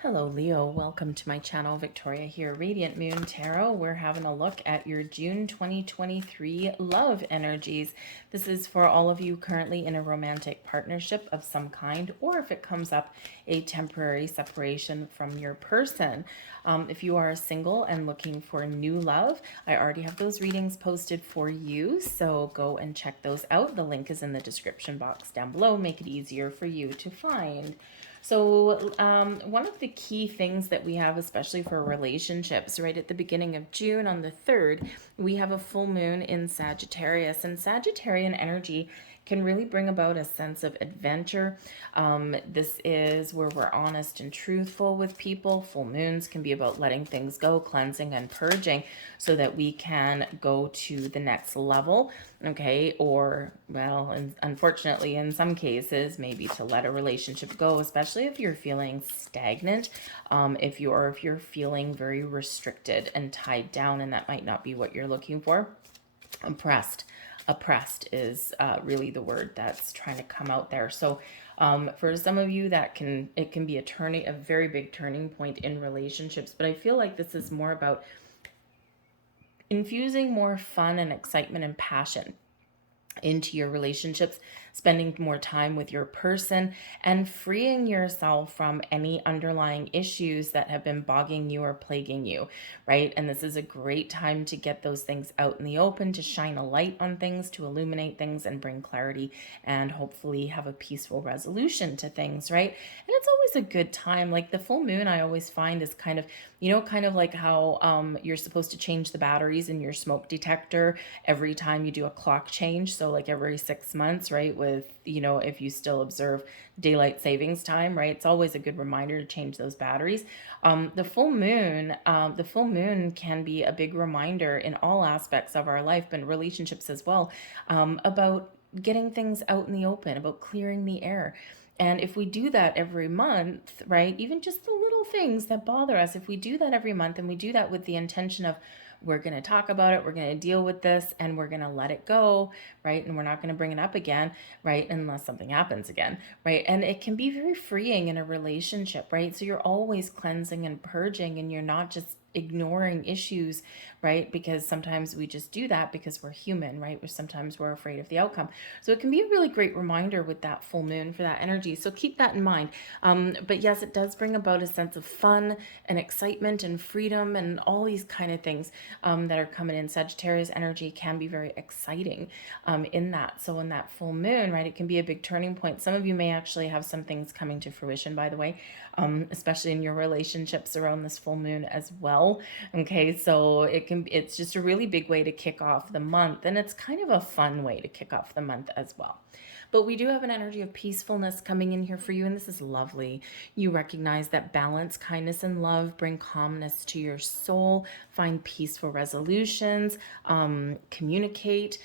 Hello, Leo. Welcome to my channel. Victoria here, Radiant Moon Tarot. We're having a look at your June 2023 love energies. This is for all of you currently in a romantic partnership of some kind, or if it comes up, a temporary separation from your person. If you are single and looking for new love, I already have those readings posted for you, so go and check those out. The link is in the description box down below. Make it easier for you to find. So one of the key things that we have, especially for relationships, right at the beginning of June on the 3rd, we have a full moon in Sagittarius, and Sagittarian energy can really bring about a sense of adventure. This is where we're honest and truthful with people. Full moons can be about letting things go, cleansing and purging, so that we can go to the next level, okay? Or, well, and unfortunately, in some cases, maybe to let a relationship go, especially if you're feeling stagnant, if you're feeling very restricted and tied down, and that might not be what you're looking for. Oppressed is really the word that's trying to come out there. So for some of you, it can be a very big turning point in relationships. But I feel like this is more about infusing more fun and excitement and passion into your relationships, spending more time with your person, and freeing yourself from any underlying issues that have been bogging you or plaguing you, right? And this is a great time to get those things out in the open, to shine a light on things, to illuminate things and bring clarity, and hopefully have a peaceful resolution to things, right? And it's always a good time. Like the full moon, I always find is kind of, kind of like how you're supposed to change the batteries in your smoke detector every time you do a clock change. So like every 6 months, right? With, if you still observe daylight savings time, right? It's always a good reminder to change those batteries. The full moon can be a big reminder in all aspects of our life, but in relationships as well, about getting things out in the open, about clearing the air. And if we do that every month, right, even just the little things that bother us, if we do that every month and we do that with the intention of, we're going to talk about it, we're going to deal with this, and we're going to let it go, right? And we're not going to bring it up again, right? Unless something happens again, right? And it can be very freeing in a relationship, right? So you're always cleansing and purging, and you're not just ignoring issues, right? Because sometimes we just do that because we're human, right? Or sometimes we're afraid of the outcome. So it can be a really great reminder with that full moon for that energy. So keep that in mind. But yes, it does bring about a sense of fun and excitement and freedom and all these kind of things that are coming in. Sagittarius energy can be very exciting in that. So in that full moon, right, it can be a big turning point. Some of you may actually have some things coming to fruition, by the way, especially in your relationships around this full moon as well. Okay, so it's just a really big way to kick off the month, and it's kind of a fun way to kick off the month as well. But we do have an energy of peacefulness coming in here for you, and this is lovely. You recognize that balance, kindness, and love bring calmness to your soul. Find peaceful resolutions, communicate,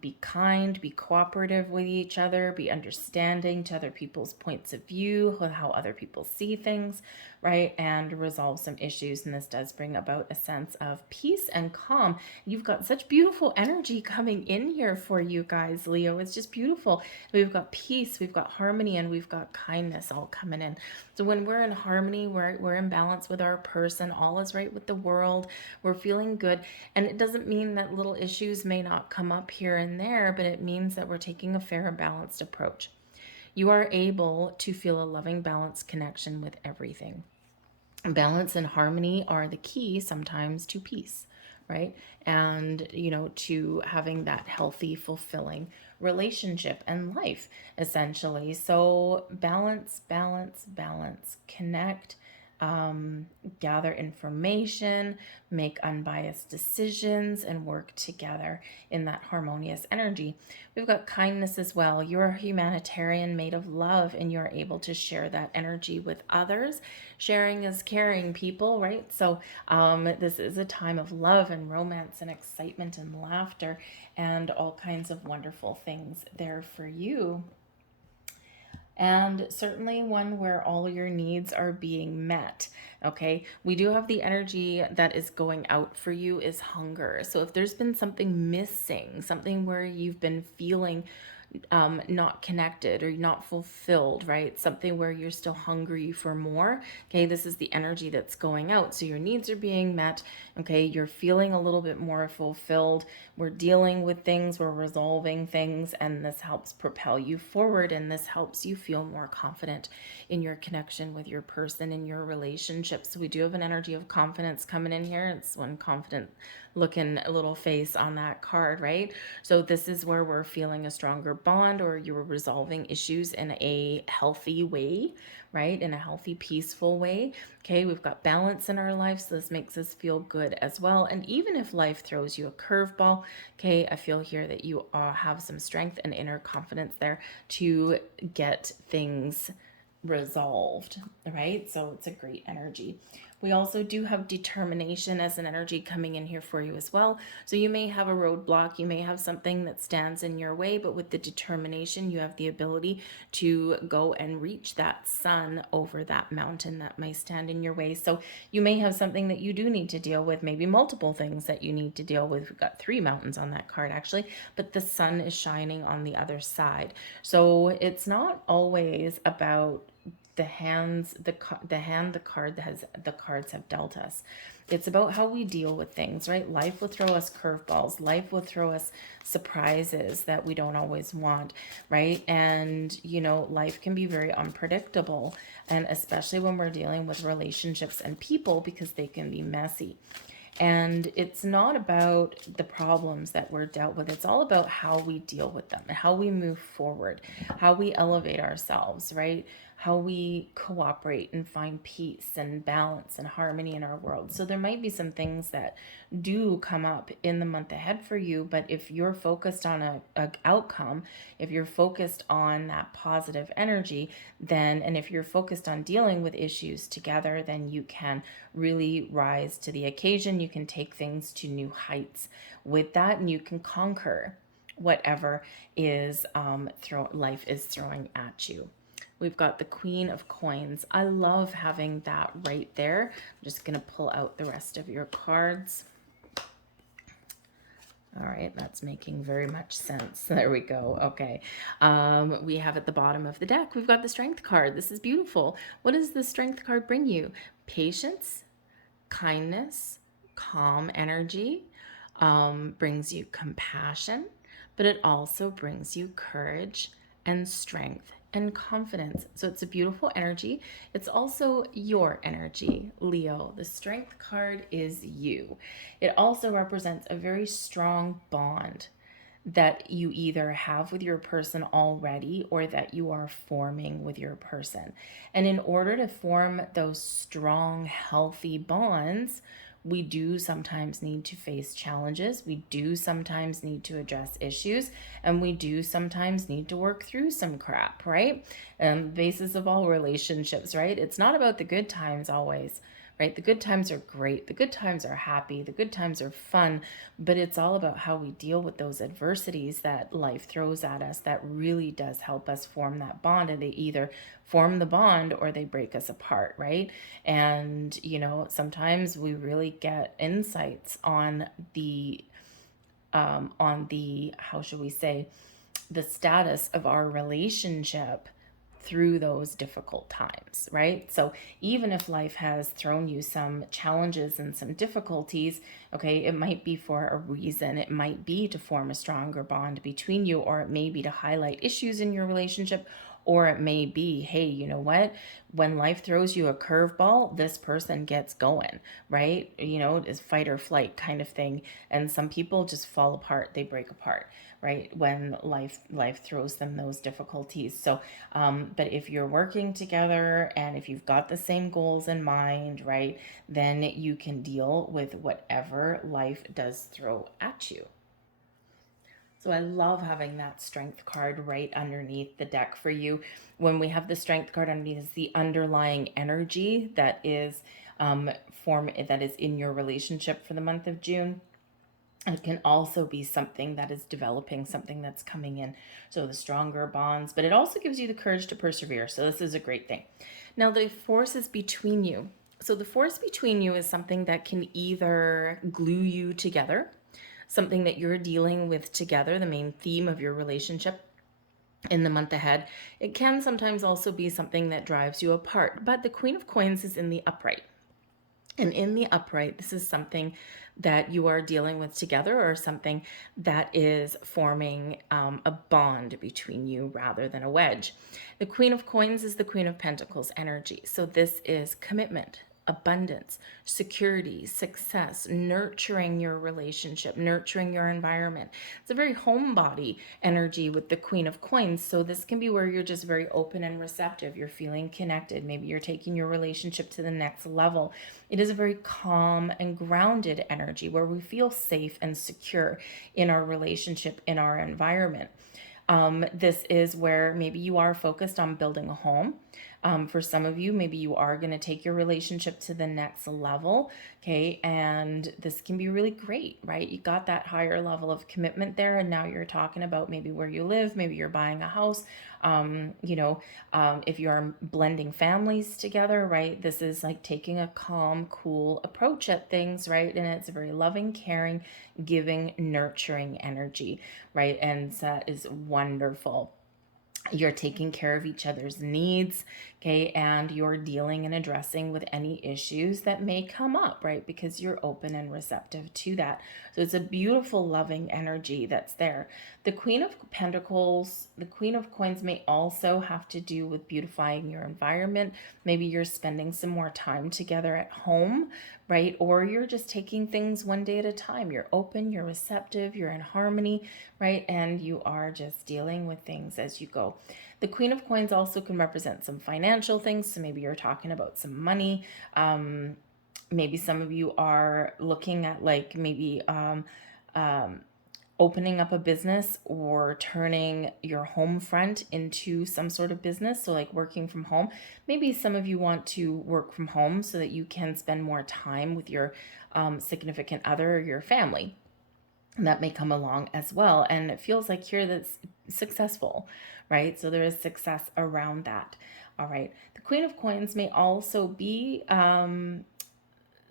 be kind, be cooperative with each other, be understanding to other people's points of view, how other people see things, right? And resolve some issues. And this does bring about a sense of peace and calm. You've got such beautiful energy coming in here for you guys, Leo. It's just beautiful. We've got peace, we've got harmony, and we've got kindness all coming in. So when we're in harmony, we're in balance with our person, all is right with the world, we're feeling good. And it doesn't mean that little issues may not come up here and there, but it means that we're taking a fair and balanced approach. You are able to feel a loving, balanced connection with everything. Balance and harmony are the key sometimes to peace, right? And, to having that healthy, fulfilling relationship and life, essentially. So balance, balance, balance, connect, gather information, make unbiased decisions, and work together in that harmonious energy. We've got kindness as well. You're a humanitarian made of love, and you're able to share that energy with others. Sharing is caring, people, right? So this is a time of love and romance and excitement and laughter and all kinds of wonderful things there for you. And certainly one where all your needs are being met. Okay, we do have the energy that is going out for you is hunger. So if there's been something missing, something where you've been feeling not connected or not fulfilled, right? Something where you're still hungry for more. Okay, this is the energy that's going out. So your needs are being met. Okay, you're feeling a little bit more fulfilled. We're dealing with things, we're resolving things, and this helps propel you forward. And this helps you feel more confident in your connection with your person, in your relationship. So we do have an energy of confidence coming in here. It's one confident looking little face on that card, right? So this is where we're feeling a stronger bond, or you're resolving issues in a healthy way, right? In a healthy, peaceful way. Okay, we've got balance in our life, so this makes us feel good as well. And even if life throws you a curveball, okay, I feel here that you have some strength and inner confidence there to get things resolved, right? So it's a great energy. We also do have determination as an energy coming in here for you as well. So you may have a roadblock, you may have something that stands in your way, but with the determination, you have the ability to go and reach that sun over that mountain that may stand in your way. So you may have something that you do need to deal with, maybe multiple things that you need to deal with. We've got 3 mountains on that card actually, but the sun is shining on the other side. So it's not always about the hands, the card that has the cards have dealt us. It's about how we deal with things, right? Life will throw us curveballs. Life will throw us surprises that we don't always want, right? And, life can be very unpredictable, and especially when we're dealing with relationships and people, because they can be messy. And it's not about the problems that we're dealt with. It's all about how we deal with them and how we move forward, how we elevate ourselves, right? How we cooperate and find peace and balance and harmony in our world. So there might be some things that do come up in the month ahead for you, but if you're focused on a outcome, if you're focused on that positive energy, then, and if you're focused on dealing with issues together, then you can really rise to the occasion. You can take things to new heights with that, and you can conquer whatever is life is throwing at you. We've got the Queen of Coins. I love having that right there. I'm just going to pull out the rest of your cards. All right, that's making very much sense. There we go. Okay. We have at the bottom of the deck, we've got the Strength card. This is beautiful. What does the Strength card bring you? Patience, kindness, calm energy, brings you compassion, but it also brings you courage and strength and confidence. So it's a beautiful energy. It's also your energy, Leo. The Strength card is you. It also represents a very strong bond that you either have with your person already or that you are forming with your person. And in order to form those strong, healthy bonds, we do sometimes need to face challenges. We do sometimes need to address issues, and we do sometimes need to work through some crap, right? Basis of all relationships, right? It's not about the good times always, right? The good times are great. The good times are happy. The good times are fun, but it's all about how we deal with those adversities that life throws at us that really does help us form that bond. And they either form the bond or they break us apart, right? And, sometimes we really get insights on the, how should we say, the status of our relationship through those difficult times, right? So even if life has thrown you some challenges and some difficulties, okay, it might be for a reason. It might be to form a stronger bond between you, or it may be to highlight issues in your relationship, or it may be, hey, you know what? When life throws you a curveball, this person gets going, right? It's fight or flight kind of thing. And some people just fall apart, they break apart, right? When life throws them those difficulties. So, but if you're working together and if you've got the same goals in mind, right, then you can deal with whatever life does throw at you. So I love having that Strength card right underneath the deck for you. When we have the Strength card underneath, is the underlying energy that is that is in your relationship for the month of June. It can also be something that is developing, something that's coming in. So the stronger bonds, but it also gives you the courage to persevere. So this is a great thing. Now the forces between you. So the force between you is something that can either glue you together, something that you're dealing with together, the main theme of your relationship, in the month ahead. It can sometimes also be something that drives you apart, but the Queen of Coins is in the upright. And in the upright, this is something that you are dealing with together, or something that is forming a bond between you rather than a wedge. The Queen of Coins is the Queen of Pentacles energy. So this is commitment, abundance, security, success, nurturing your relationship, nurturing your environment. It's a very homebody energy with the Queen of Coins. So this can be where you're just very open and receptive. You're feeling connected. Maybe you're taking your relationship to the next level. It is a very calm and grounded energy where we feel safe and secure in our relationship, in our environment. This is where maybe you are focused on building a home. For some of you, maybe you are going to take your relationship to the next level. Okay. And this can be really great, right? You got that higher level of commitment there. And now you're talking about maybe where you live, maybe you're buying a house. If you're blending families together, right? This is like taking a calm, cool approach at things, right? And it's a very loving, caring, giving, nurturing energy, right? And that is wonderful. You're taking care of each other's needs, okay, and you're dealing and addressing with any issues that may come up, right? Because you're open and receptive to that. So it's a beautiful, loving energy that's there. The Queen of Pentacles, the Queen of Coins may also have to do with beautifying your environment. Maybe you're spending some more time together at home, right? Or you're just taking things one day at a time. You're open, you're receptive, you're in harmony, right? And you are just dealing with things as you go. The Queen of Coins also can represent some financial things. So maybe you're talking about some money. Maybe some of you are looking at like maybe opening up a business or turning your home front into some sort of business. So like working from home. Maybe some of you want to work from home so that you can spend more time with your significant other or your family. And that may come along as well. And it feels like here that's successful, right? So there is success around that. All right. The Queen of Coins may also be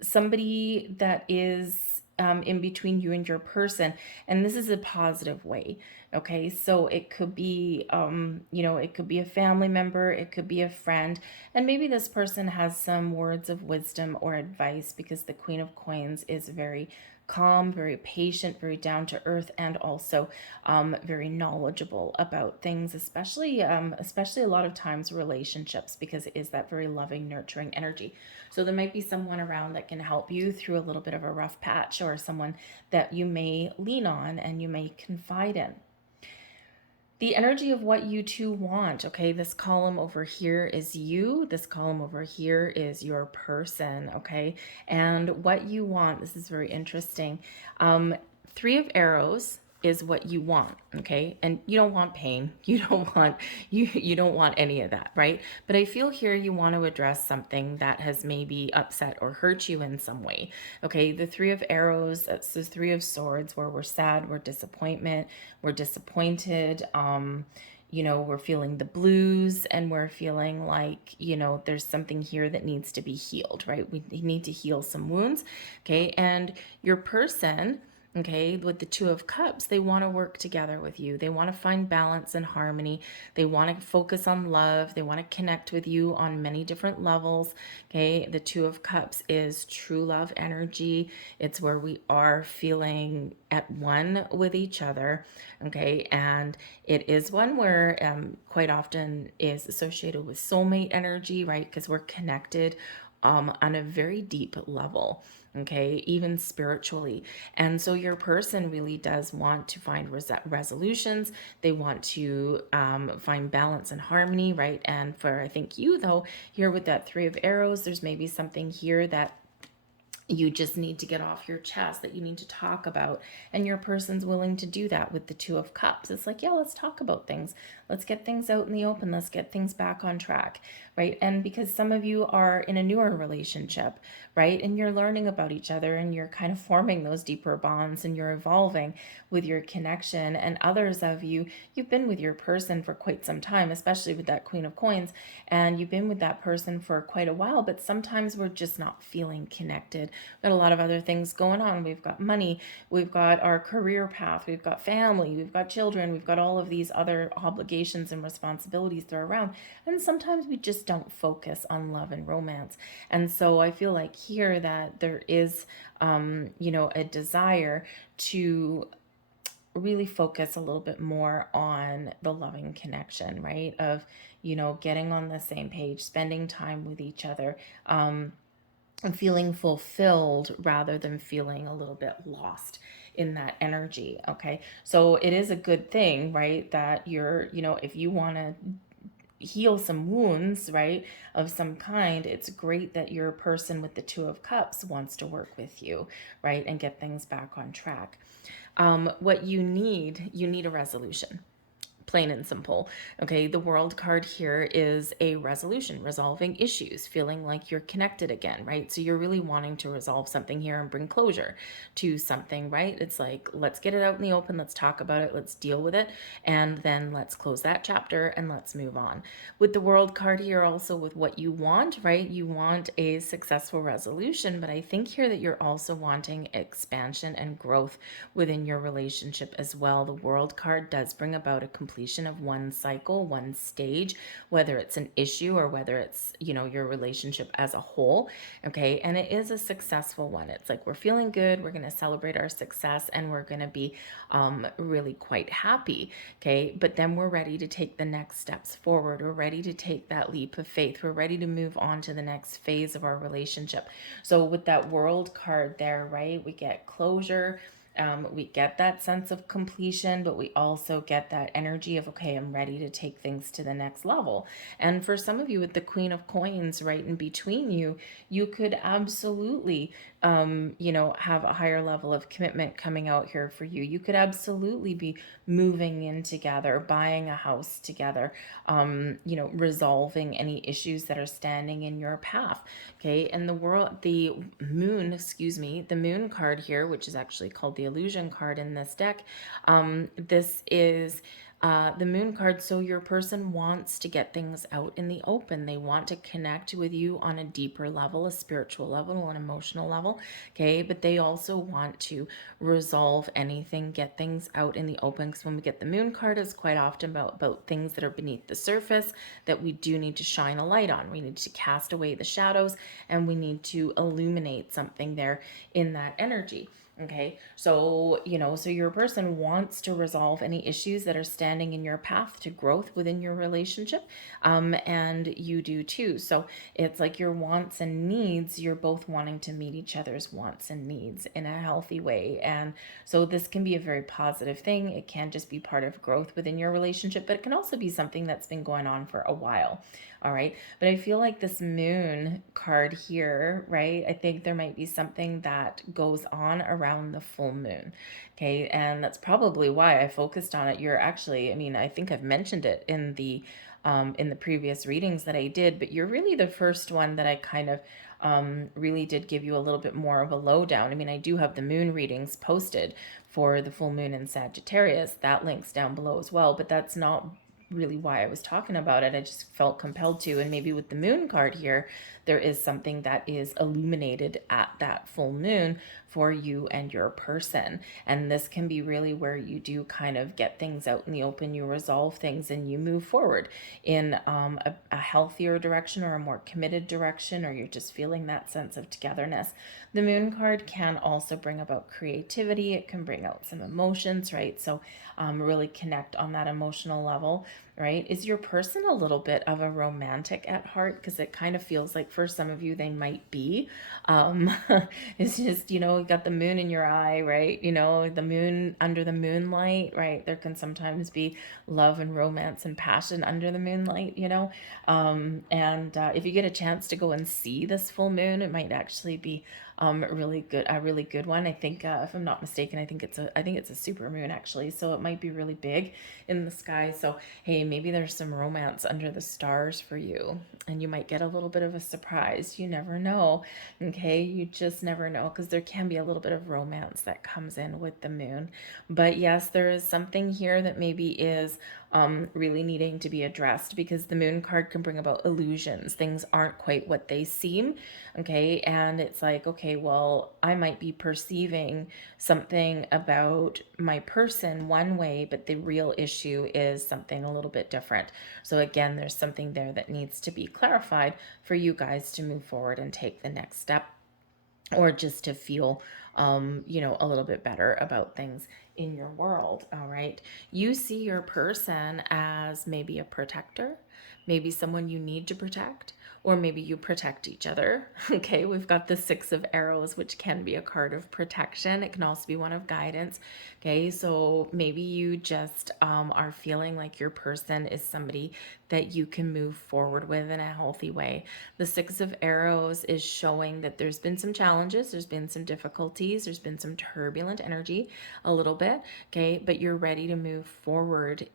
somebody that is in between you and your person. And this is a positive way. Okay. So it could be, it could be a family member, it could be a friend. And maybe this person has some words of wisdom or advice, because the Queen of Coins is very calm, very patient, very down to earth, and also very knowledgeable about things, especially a lot of times relationships, because it is that very loving, nurturing energy. So there might be someone around that can help you through a little bit of a rough patch, or someone that you may lean on and you may confide in. The energy of what you two want. Okay, this column over here is you. This column over here is your person. Okay, and what you want. This is very interesting. 3 of Arrows is what you want. Okay, and you don't want pain. You don't want you don't want any of that, right? But I feel here you want to address something that has maybe upset or hurt you in some way. Okay, the 3 of Arrows, that's the 3 of Swords, where we're sad, we're we're disappointed, we're feeling the blues, and we're feeling like, there's something here that needs to be healed, right? We need to heal some wounds. Okay, and your person, okay, with the 2 of Cups, they want to work together with you. They want to find balance and harmony. They want to focus on love. They want to connect with you on many different levels. Okay, the 2 of Cups is true love energy. It's where we are feeling at one with each other. Okay, and it is one where quite often is associated with soulmate energy, right? Because we're connected on a very deep level, okay, even spiritually. And so your person really does want to find resolutions. They want to find balance and harmony, right? And for, I think, you though, here with that 3 of Arrows, there's maybe something here that you just need to get off your chest, that you need to talk about, and your person's willing to do that with the 2 of Cups. It's like, yeah, let's talk about things. Let's get things out in the open. Let's get things back on track, right? And because some of you are in a newer relationship, right? And you're learning about each other, and you're kind of forming those deeper bonds, and you're evolving with your connection. And others of you, you've been with your person for quite some time, especially with that Queen of Coins, and you've been with that person for quite a while, but sometimes we're just not feeling connected. We've got a lot of other things going on. We've got money, we've got our career path, we've got family, we've got children, we've got all of these other obligations and responsibilities that are around. And sometimes we just don't focus on love and romance. And so I feel like here that there is, a desire to really focus a little bit more on the loving connection, right? Of, getting on the same page, spending time with each other, and feeling fulfilled rather than feeling a little bit lost in that energy. Okay. So it is a good thing, right? That if you want to heal some wounds, right, of some kind, it's great that your person with the Two of Cups wants to work with you, right, and get things back on track. What you need a resolution, plain and simple. Okay, the World card here is a resolution, resolving issues, feeling like you're connected again, right? So you're really wanting to resolve something here and bring closure to something, right? It's like, let's get it out in the open, let's talk about it, let's deal with it, and then let's close that chapter and let's move on. With the World card here, also with what you want, right? You want a successful resolution, but I think here that you're also wanting expansion and growth within your relationship as well. The World card does bring about a completion of one cycle, one stage, whether it's an issue or whether it's, your relationship as a whole. Okay. And it is a successful one. It's like, we're feeling good. We're going to celebrate our success and we're going to be really quite happy. Okay. But then we're ready to take the next steps forward. We're ready to take that leap of faith. We're ready to move on to the next phase of our relationship. So with that World card there, right, we get closure. We get that sense of completion, but we also get that energy of, okay, I'm ready to take things to the next level. And for some of you with the Queen of Coins right in between you, you could absolutely, have a higher level of commitment coming out here for you. You could absolutely be moving in together, buying a house together, resolving any issues that are standing in your path. Okay. And the moon card here, which is actually called the illusion card in this deck. This is the moon card. So your person wants to get things out in the open. They want to connect with you on a deeper level, a spiritual level, an emotional level. Okay. But they also want to resolve anything, get things out in the open. Because when we get the moon card, it's quite often about things that are beneath the surface that we do need to shine a light on. We need to cast away the shadows and we need to illuminate something there in that energy. Okay, so, so your person wants to resolve any issues that are standing in your path to growth within your relationship. And you do too. So it's like your wants and needs, you're both wanting to meet each other's wants and needs in a healthy way. And so this can be a very positive thing. It can just be part of growth within your relationship, but it can also be something that's been going on for a while. All right. But I feel like this moon card here, right? I think there might be something that goes on around the full moon. Okay. And that's probably why I focused on it. You're actually, I think I've mentioned it in the previous readings that I did, but you're really the first one that I kind of really did give you a little bit more of a lowdown. I do have the moon readings posted for the full moon in Sagittarius. That link's down below as well, but that's not really why I was talking about it. I just felt compelled to. And maybe with the moon card here, there is something that is illuminated at that full moon for you and your person. And this can be really where you do kind of get things out in the open, you resolve things and you move forward in a healthier direction or a more committed direction, or you're just feeling that sense of togetherness. The moon card can also bring about creativity. It can bring out some emotions, right? So really connect on that emotional level, right? Is your person a little bit of a romantic at heart? Because it kind of feels like for some of you, they might be. It's just, you got the moon in your eye, right? The moon under the moonlight, right? There can sometimes be love and romance and passion under the moonlight, and if you get a chance to go and see this full moon, it might actually be a really good one. I think, if I'm not mistaken, I think it's a super moon actually. So it might be really big in the sky. So, hey, maybe there's some romance under the stars for you and you might get a little bit of a surprise. You never know. Okay. You just never know, because there can be a little bit of romance that comes in with the moon. But yes, there is something here that maybe is really needing to be addressed, because the moon card can bring about illusions. Things aren't quite what they seem. Okay. And it's like, okay, well, I might be perceiving something about my person one way, but the real issue is something a little bit different. So again, there's something there that needs to be clarified for you guys to move forward and take the next step, or just to feel, a little bit better about things in your world. All right. You see your person as maybe a protector, maybe someone you need to protect, or maybe you protect each other. Okay. We've got the Six of Arrows, which can be a card of protection. It can also be one of guidance. Okay. So maybe you just are feeling like your person is somebody that you can move forward with in a healthy way. The Six of Arrows is showing that there's been some challenges, there's been some difficulties, there's been some turbulent energy a little bit, okay, but you're ready to move forward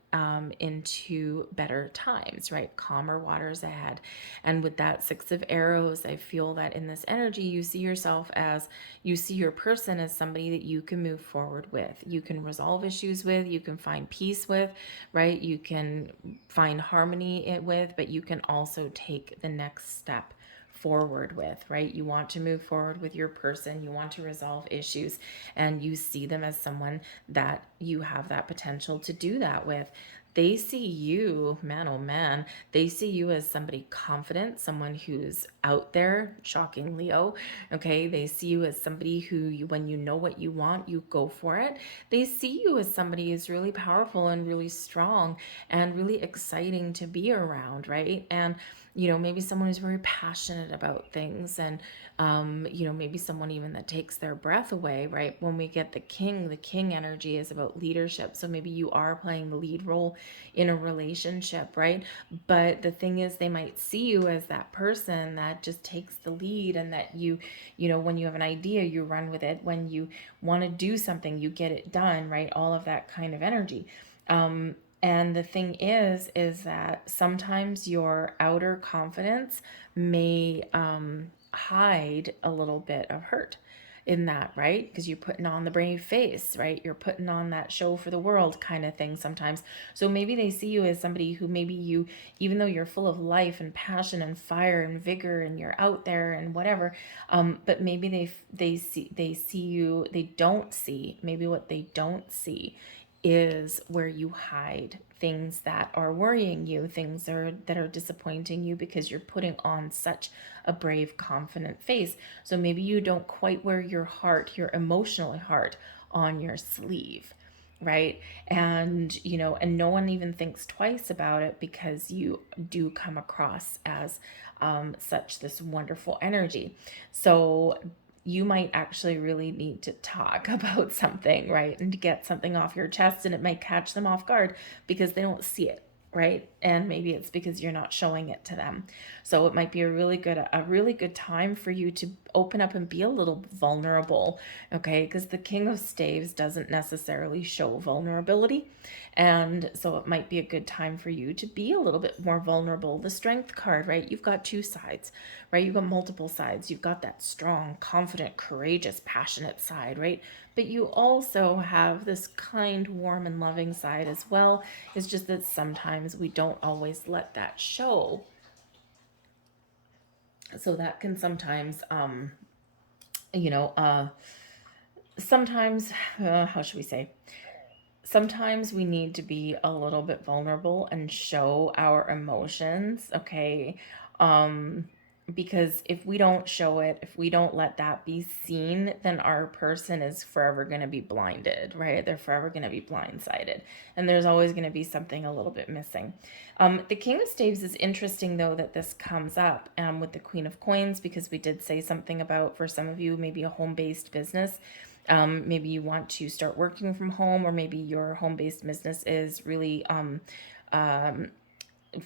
into better times, right? Calmer waters ahead. And with that Six of Arrows, I feel that in this energy, you see your person as somebody that you can move forward with. You can resolve issues with, you can find peace with, right? You can find harmony with, but you can also take the next step forward with, right? You want to move forward with your person, you want to resolve issues, and you see them as someone that you have that potential to do that with. They see you, man, oh man, they see you as somebody confident, someone who's out there, shocking Leo, okay? They see you as somebody who, when you know what you want, you go for it. They see you as somebody who's really powerful and really strong and really exciting to be around, right? And maybe someone who's very passionate about things, and maybe someone even that takes their breath away, right? When we get the king energy is about leadership. So maybe you are playing the lead role in a relationship, right? But the thing is, they might see you as that person that just takes the lead, and that when you have an idea, you run with it. When you want to do something, you get it done, right? All of that kind of energy. And the thing is that sometimes your outer confidence may hide a little bit of hurt in that, right? Because you're putting on the brave face, right? You're putting on that show for the world kind of thing sometimes. So maybe they see you as somebody who, maybe you, even though you're full of life and passion and fire and vigor, and you're out there and whatever, but maybe they don't see, maybe what they don't see is where you hide things that are worrying you, things that are disappointing you, because you're putting on such a brave, confident face. So maybe you don't quite wear your heart, your emotional heart, on your sleeve, right? And and no one even thinks twice about it, because you do come across as such this wonderful energy. So you might actually really need to talk about something, right? And to get something off your chest, and it might catch them off guard because they don't see it, right? And maybe it's because you're not showing it to them. So it might be a really good time for you to open up and be a little vulnerable, okay? Because the King of Staves doesn't necessarily show vulnerability. And so it might be a good time for you to be a little bit more vulnerable. The Strength card, right? You've got two sides, right? You've got multiple sides. You've got that strong, confident, courageous, passionate side, right? But you also have this kind, warm, and loving side as well. It's just that sometimes we don't always let that show. So that can sometimes, you know, uh, sometimes, how should we say? Sometimes we need to be a little bit vulnerable and show our emotions, okay? Um, because if we don't show it, if we don't let that be seen, then our person is forever going to be blinded, right? They're forever going to be blindsided. And there's always going to be something a little bit missing. The King of Staves is interesting, though, that this comes up with the Queen of Coins, because we did say something about, for some of you, maybe a home-based business. Maybe you want to start working from home, or maybe your home-based business is really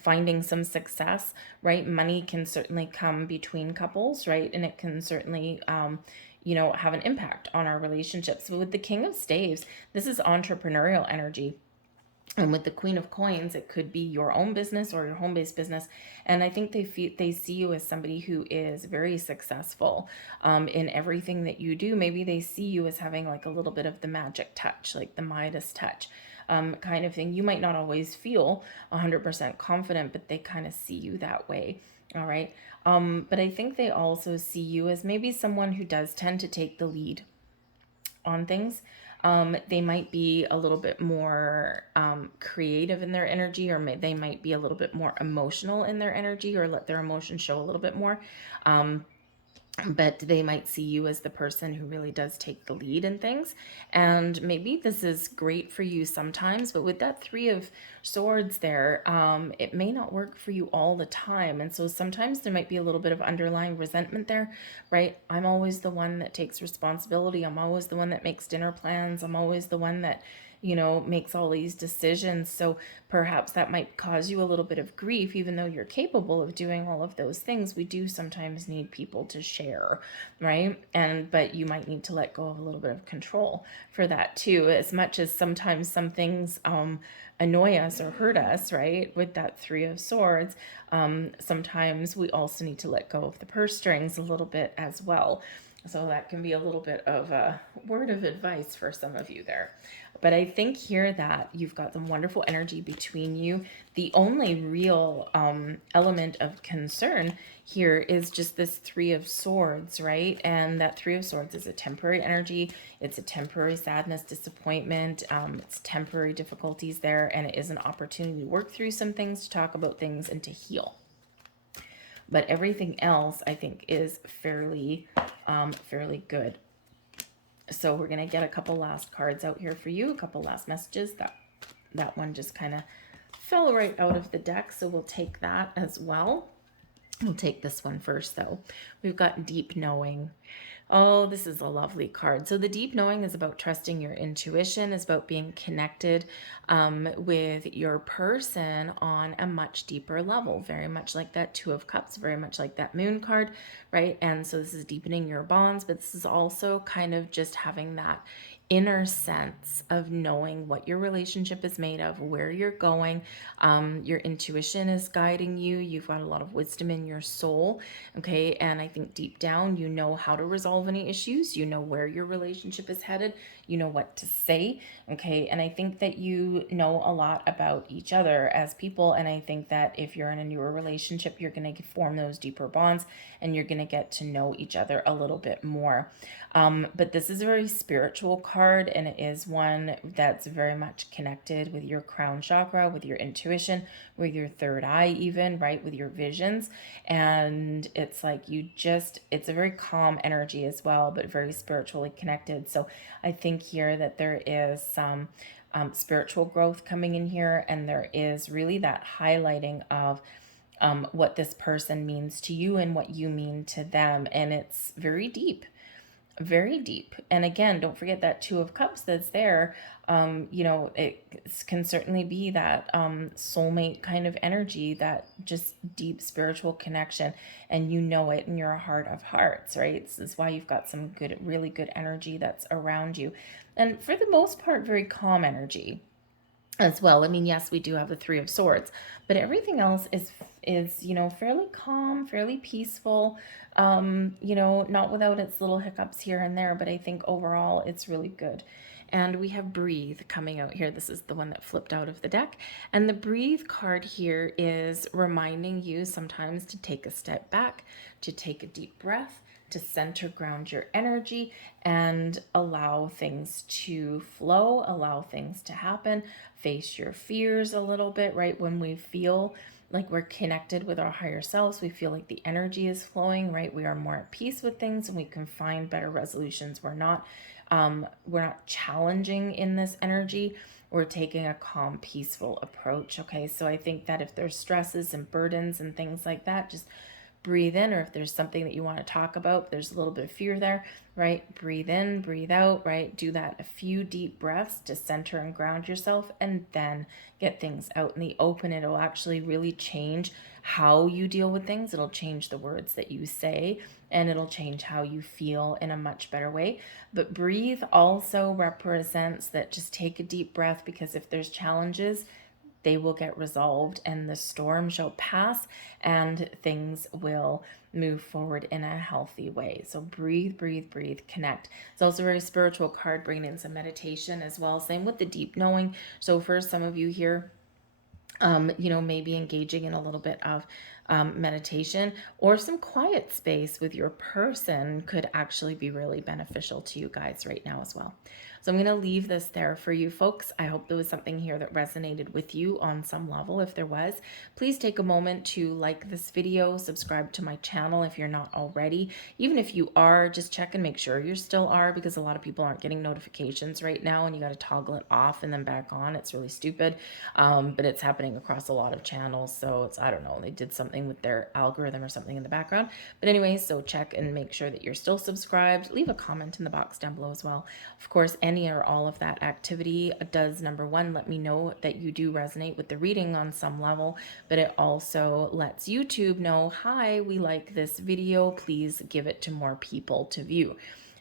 finding some success, right? Money can certainly come between couples, right? And it can certainly, have an impact on our relationships. So with the King of Staves, this is entrepreneurial energy. And with the Queen of Coins, it could be your own business or your home-based business. And I think they see you as somebody who is very successful in everything that you do. Maybe they see you as having like a little bit of the magic touch, like the Midas touch. kind of thing. You might not always feel 100% confident, but they kind of see you that way. All right. But I think they also see you as maybe someone who does tend to take the lead on things. They might be a little bit more creative in their energy, or they might be a little bit more emotional in their energy, or let their emotions show a little bit more. But they might see you as the person who really does take the lead in things. And maybe this is great for you sometimes, but with that Three of Swords there, it may not work for you all the time. And so sometimes there might be a little bit of underlying resentment there, right? I'm always the one that takes responsibility. I'm always the one that makes dinner plans. I'm always the one that makes all these decisions. So perhaps that might cause you a little bit of grief, even though you're capable of doing all of those things. We do sometimes need people to share, right? But you might need to let go of a little bit of control for that too, as much as sometimes some things annoy us or hurt us, right? With that Three of Swords, sometimes we also need to let go of the purse strings a little bit as well. So that can be a little bit of a word of advice for some of you there. But I think here that you've got some wonderful energy between you. The only real element of concern here is just this Three of Swords, right? And that Three of Swords is a temporary energy. It's a temporary sadness, disappointment. It's temporary difficulties there, and it is an opportunity to work through some things, to talk about things, and to heal. But everything else, I think, is fairly good. So we're going to get a couple last cards out here for you, a couple last messages. That one just kind of fell right out of the deck, so we'll take that as well. We'll take this one first, though. We've got Deep Knowing. Oh, this is a lovely card. So the Deep Knowing is about trusting your intuition, is about being connected with your person on a much deeper level, very much like that Two of Cups, very much like that Moon card, right? And so this is deepening your bonds, but this is also kind of just having that inner sense of knowing what your relationship is made of, where you're going. Your intuition is guiding you. You've got a lot of wisdom in your soul, okay? And I think deep down, you know how to resolve any issues. You know where your relationship is headed. You know what to say, okay? And I think that you know a lot about each other as people. And I think that if you're in a newer relationship, you're going to form those deeper bonds, and you're going to get to know each other a little bit more. But this is a very spiritual card, and it is one that's very much connected with your crown chakra, with your intuition, with your third eye even, right? With your visions. And it's like it's a very calm energy as well, but very spiritually connected. So I think here that there is some spiritual growth coming in here, and there is really that highlighting of what this person means to you and what you mean to them. And it's very deep, very deep. And again, don't forget that Two of Cups that's there. It can certainly be that soulmate kind of energy, that just deep spiritual connection, and you know it in your heart of hearts, right? This is why you've got some good, really good energy that's around you, and for the most part, very calm energy as well. I mean, yes, we do have the Three of Swords, but everything else is fairly calm, fairly peaceful. Not without its little hiccups here and there, but I think overall it's really good. And we have Breathe coming out here. This is the one that flipped out of the deck. And the Breathe card here is reminding you sometimes to take a step back, to take a deep breath, to center, ground your energy, and allow things to flow, allow things to happen, face your fears a little bit, right? When we feel like we're connected with our higher selves, we feel like the energy is flowing, right? We are more at peace with things, and we can find better resolutions. We're not challenging in this energy. We're taking a calm, peaceful approach, okay? So I think that if there's stresses and burdens and things like that, just breathe in, or if there's something that you want to talk about, there's a little bit of fear there, right? Breathe in, breathe out, right? Do that a few deep breaths to center and ground yourself, and then get things out in the open. It'll actually really change how you deal with things. It'll change the words that you say, and it'll change how you feel in a much better way. But breathe also represents that just take a deep breath, because if there's challenges, they will get resolved and the storm shall pass and things will move forward in a healthy way. So breathe, breathe, breathe, connect. It's also a very spiritual card, bringing in some meditation as well. Same with the deep knowing. So for some of you here, maybe engaging in a little bit of meditation or some quiet space with your person could actually be really beneficial to you guys right now as well. So I'm going to leave this there for you folks. I hope there was something here that resonated with you on some level. If there was, please take a moment to like this video, subscribe to my channel if you're not already. Even if you are, just check and make sure you still are, because a lot of people aren't getting notifications right now and you got to toggle it off and then back on. It's really stupid, but it's happening across a lot of channels. So it's, I don't know, they did something with their algorithm or something in the background. But anyway, so check and make sure that you're still subscribed. Leave a comment in the box down below as well. Of course, any or all of that activity does, number one, let me know that you do resonate with the reading on some level, but it also lets YouTube know, hi, we like this video, please give it to more people to view.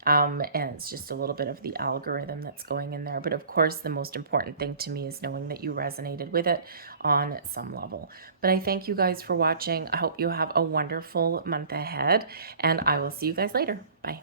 And it's just a little bit of the algorithm that's going in there. But of course, the most important thing to me is knowing that you resonated with it on some level. But I thank you guys for watching. I hope you have a wonderful month ahead, and I will see you guys later. Bye.